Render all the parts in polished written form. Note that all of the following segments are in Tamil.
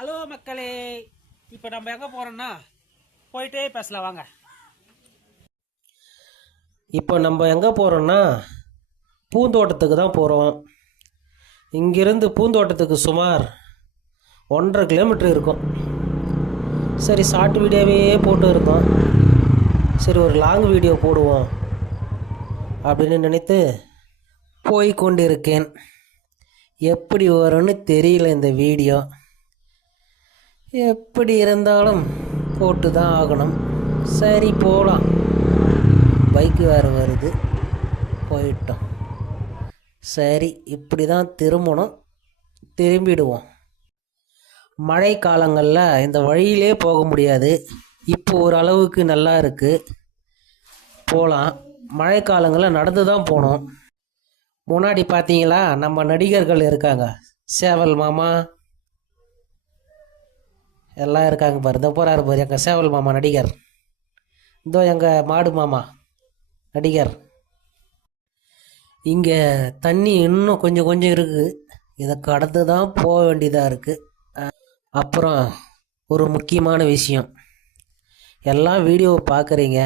ஹலோ மக்களே, இப்போ நம்ம எங்கே போகிறோம்னா போயிட்டே பேசலாம் வாங்க. இப்போ நம்ம எங்கே போகிறோம்னா பூந்தோட்டத்துக்கு தான் போகிறோம். இங்கிருந்து பூந்தோட்டத்துக்கு சுமார் 1.5 கிலோமீட்டர் இருக்கும். சரி, ஷார்ட் வீடியோவே போட்டு இருக்கோம். சரி, ஒரு லாங் வீடியோ போடுவோம் அப்படின்னு நினைத்து போய் கொண்டிருக்கேன். எப்படி வரும்னு தெரியல இந்த வீடியோ. எப்படி இருந்தாலும் போட்டு தான் ஆகணும். சரி, போகலாம். பைக்கு வேறு வருது, போயிட்டோம். சரி, இப்படி தான் திரும்பணும். திரும்பிடுவோம். மழை காலங்களில் இந்த வழியிலே போக முடியாது. இப்போ ஓரளவுக்கு நல்லா இருக்குது, போகலாம். மழை காலங்களில் நடந்து தான் போகணும். முன்னாடி பார்த்தீங்களா, நம்ம நடிகர்கள் இருக்காங்க. சேவல் மாமா எல்லாம் இருக்காங்க பாரு. இதோ போகிறாரு பாரு எங்கள் சேவல் மாமா நடிகர். இதோ எங்கள் மாடு மாமா நடிகர். இங்கே தண்ணி இன்னும் கொஞ்சம் கொஞ்சம் இருக்குது. இதை கடந்து தான் போக வேண்டியதாக இருக்குது. அப்புறம் ஒரு முக்கியமான விஷயம், எல்லாம் வீடியோவை பார்க்குறீங்க,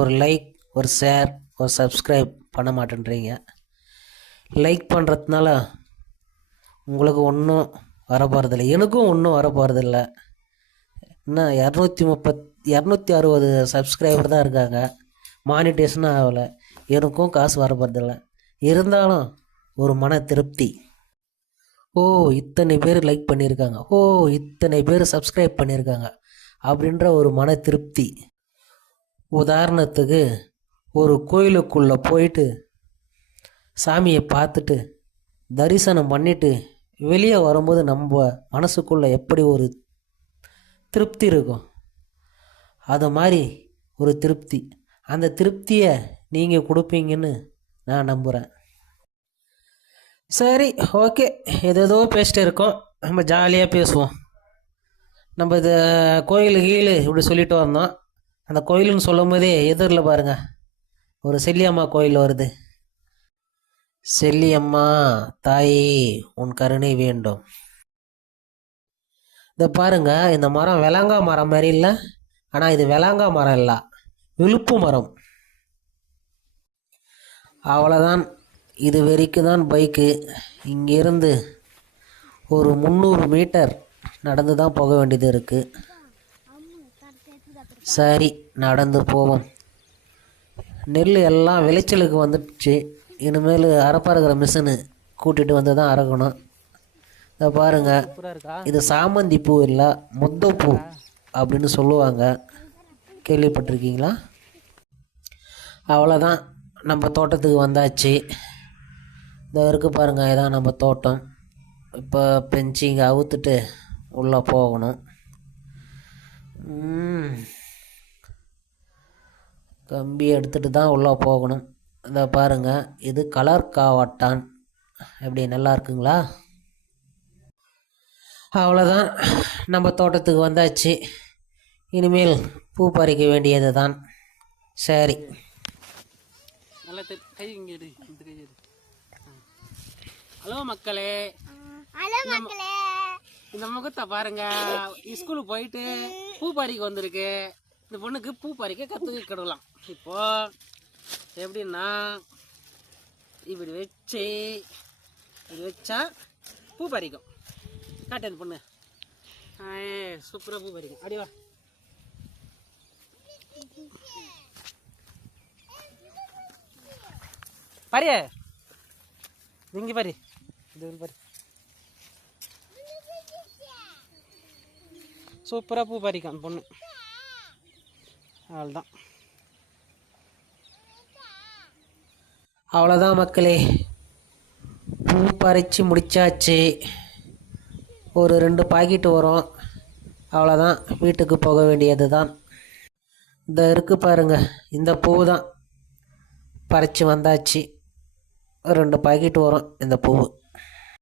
ஒரு லைக், ஒரு ஷேர், ஒரு சப்ஸ்கிரைப் பண்ண மாட்டேன்றீங்க. லைக் பண்ணுறதுனால உங்களுக்கு ஒன்றும் வர போகிறதில்ல, எனக்கும் ஒன்றும் வர போகிறதில்ல. இன்னும் 260 சப்ஸ்கிரைபர் தான் இருக்காங்க. மானிட்டேஷனும் ஆகலை. எனக்கும் காசு வர போகிறதில்ல. இருந்தாலும் ஒரு மன திருப்தி. ஓ, இத்தனை பேர் லைக் பண்ணியிருக்காங்க, ஓ இத்தனை பேர் சப்ஸ்கிரைப் பண்ணியிருக்காங்க அப்படின்ற ஒரு மன திருப்தி. உதாரணத்துக்கு, ஒரு கோயிலுக்குள்ளே போயிட்டு சாமியை பார்த்துட்டு தரிசனம் பண்ணிவிட்டு வெளியே வரும்போது நம்ம மனசுக்குள்ளே எப்படி ஒரு திருப்தி இருக்கும், அது மாதிரி ஒரு திருப்தி. அந்த திருப்தியை நீங்கள் கொடுப்பீங்கன்னு நான் நம்புகிறேன். சரி, ஓகே. ஏதேதோ பேசிட்டு இருக்கோம், நம்ம ஜாலியாக பேசுவோம். நம்ம இதை கோயில் கீழே இப்படி சொல்லிட்டு வந்தோம். அந்த கோயிலுன்னு சொல்லும் போதே எதிரில் பாருங்கள் ஒரு செல்லியம்மா கோயில் வருது. செல்லியம்மா தாயே உன் கருணை வேண்டும். இதை பாருங்க, இந்த மரம் விலங்கா மரம் மாதிரி இல்லை. ஆனால் இது விலங்கா மரம் இல்லை, விழுப்பு மரம். அவ்வளோதான். இது வரைக்கும் தான் பைக்கு. இங்கேருந்து ஒரு 300 மீட்டர் நடந்து தான் போக வேண்டியது இருக்குது. சரி, நடந்து போவோம். நெல் எல்லாம் விளைச்சலுக்கு வந்துடுச்சு. இனிமேல் அறுக்கிற மிஷினு கூட்டிகிட்டு வந்து தான் அறுக்கணும். இதை பாருங்கள், இது சாமந்தி பூ இல்லை, முத்தைப்பூ அப்படின்னு சொல்லுவாங்க. கேள்விப்பட்டிருக்கீங்களா? அவ்வளோதான், நம்ம தோட்டத்துக்கு வந்தாச்சு. இந்த இருக்குது பாருங்கள், இதான் நம்ம தோட்டம். இப்போ பெஞ்சிங்க அவுத்துட்டு உள்ளே போகணும். கம்பி எடுத்துகிட்டு தான் உள்ளே போகணும். இதை பாருங்கள், இது கலர் காவாட்டான். எப்படி நல்லா இருக்குங்களா? அவ்வளோதான், நம்ம தோட்டத்துக்கு வந்தாச்சு. இனிமேல் பூ பறிக்க வேண்டியது தான். சரி, நல்லா கை இங்கே எடு, இந்த கை எடு. ஹலோ மக்களே, இந்த முகத்தை பாருங்க. ஸ்கூலுக்கு போயிட்டு பூ பறிக்க வந்திருக்கு. இந்த பொண்ணுக்கு பூ பறிக்க கற்றுக்கிடலாம். இப்போ எப்படின்னா, இப்படி வச்சு இப்படி வச்சா பூ பறிக்கும். காட்டு அந்த பொண்ணு சூப்பராக பூ பறிக்கும். அப்படியே வா. பாரு, இங்கே பாரு, இது பாரு, சூப்பராக பூ பறிக்கும் அந்த பொண்ணு. அவ்வளோதான். அவ்வளோதான் மக்களே, பூ பறித்து முடித்தாச்சு. ஒரு 2 பாக்கெட்டு வரும். அவ்வளோதான், வீட்டுக்கு போக வேண்டியது தான். இந்த இருக்குது பாருங்கள், இந்த பூ தான் பறித்து வந்தாச்சு. 2 பாக்கெட்டு வரும் இந்த பூ.